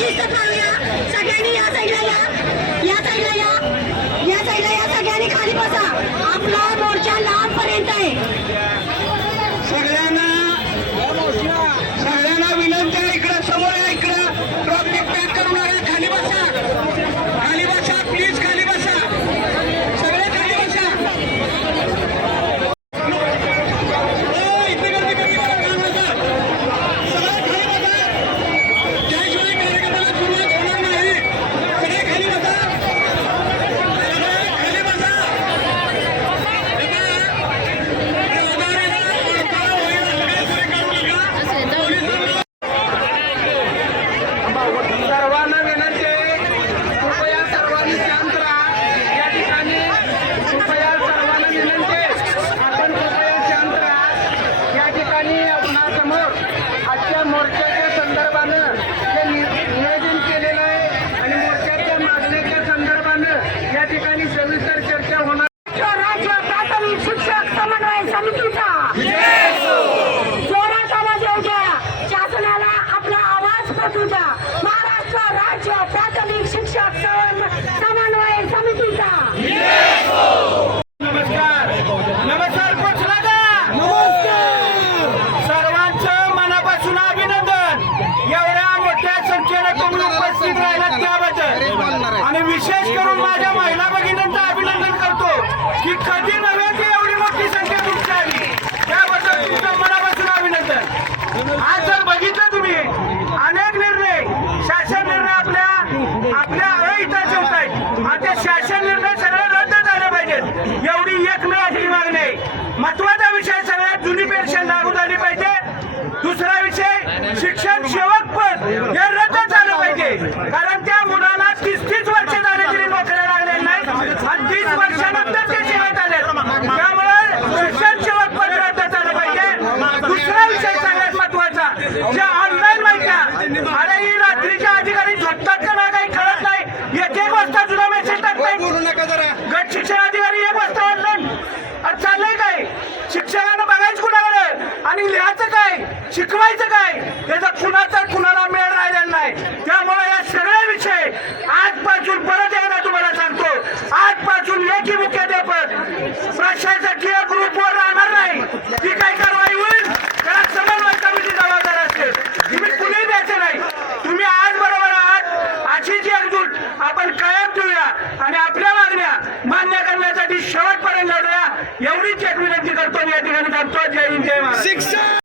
शिस्त पाळूया सगळ्यांनी या साईडला या. या साईडला या. या साईडला या सगळ्यांनी खाली बसा. आपला मोर्चा लांबपर्यंत आहे सगळ्यांना सगळ्यांना विनंती आहे इकडं समोर या इकडं ट्रॉफिक पॅक करून आहे खाली बसा खाली बसा प्लीज खाली बसा सगळे खाली बसा ओ, इथे गर्दी कमी करा, खाली बसा. सगळे खाली बसा. त्याशिवाय कार्यक्रमाला सुरुवात होणार नाही सगळे खाली बसा सगळे खाली बसा सर्वांना विनंती आहे कृपया सर्वांनी शांत राहा या ठिकाणी कृपया सर्वांना विनंती आहे आपण कृपया शांत राहा या ठिकाणी आपणासमोर आजच्या मोर्चाच्या संदर्भानं जे नि- नियोजन केलेलं आहे आणि मोर्चाच्या मागण्याच्या संदर्भानं या ठिकाणी सविस्तर चर्चा होणार राज्य प्राथमिक शिक्षक समन्वय समितीचा जोरात आवाज येऊ द्या शासनाला आपला आवाज पोचू द्या महाराष्ट्र राज्य प्राथमिक शिक्षक सम- समन्वय समितीचा. नमस्कार. नमस्कार सर्वांचं मनापासून अभिनंदन. एवढ्या मोठ्या संख्येनं तुम्ही उपस्थित राहिलात त्याबद्दल. आणि विशेष करून माझ्या महिला भगिनींचं अभिनंदन करतो की कधी नव्हे की एवढी मोठी संख्या तुमची आली त्याबद्दल तुमचं मनापासून अभिनंदन आज जर बघितलं तुम्ही अनेक निर्णय शासन निर्णय आपल्या आपल्या अहिताचे होत आहेत आणि ते शासन निर्णय सगळे रद्द झाले पाहिजेत एवढी एक न अशी मागणी आहे महत्त्वाचा विषय सगळ्यात जुनी पेन्शन लागू झाली पाहिजे दुसरा विषय शिक्षण सेवक पद हे रद्द झालं पाहिजे. कारण त्या मुलाला तीस तीस वर्ष झाले तरी नोकऱ्या लागलेल्या नाहीत आणि तीस वर्षानंतर ते सेवेत आले. त्यामुळे शिक्षण सेवक पद रद्द झालं पाहिजे. दुसरा विषय सगळ्यात महत्त्वाचा जे ऑनलाईन माहित्या अरे ही रात्रीच्या अधिकारी झोपतात का नाही काही कळत नाही. एक एक वाजता सुद्धा मेसेज जरा. गट शिक्षण अधिकारी एक वाजता ऑनलाईन चाललंय काय? शिक्षकांना बघायचं कुणाकडे? आणि लिहायचं काय? शिकवायचं काय? याचा कुणाचा कुणाला मेळ राहिलेला नाही. त्यामुळे या सगळ्या विषय आजपासून परत एकदा तुम्हाला सांगतो. आजपासून लेखी मुख्याध्यापक प्रशासकीय ग्रुपवर राहणार नाही. ती काय कारवाई होईल? त्याला समन्वय समिती जबाबदार असते. तुम्ही कुणी द्यायचं नाही. तुम्ही आज बरोबर आहात. अशीच एकजूट आपण कायम ठेवूया आणि आपल्या मागण्या मान्य करण्यासाठी शेवटपर्यंत लढूया. एवढीच एक विनंती करतो या ठिकाणी थांबतो. जय हिंद जय महाराज शिक्षण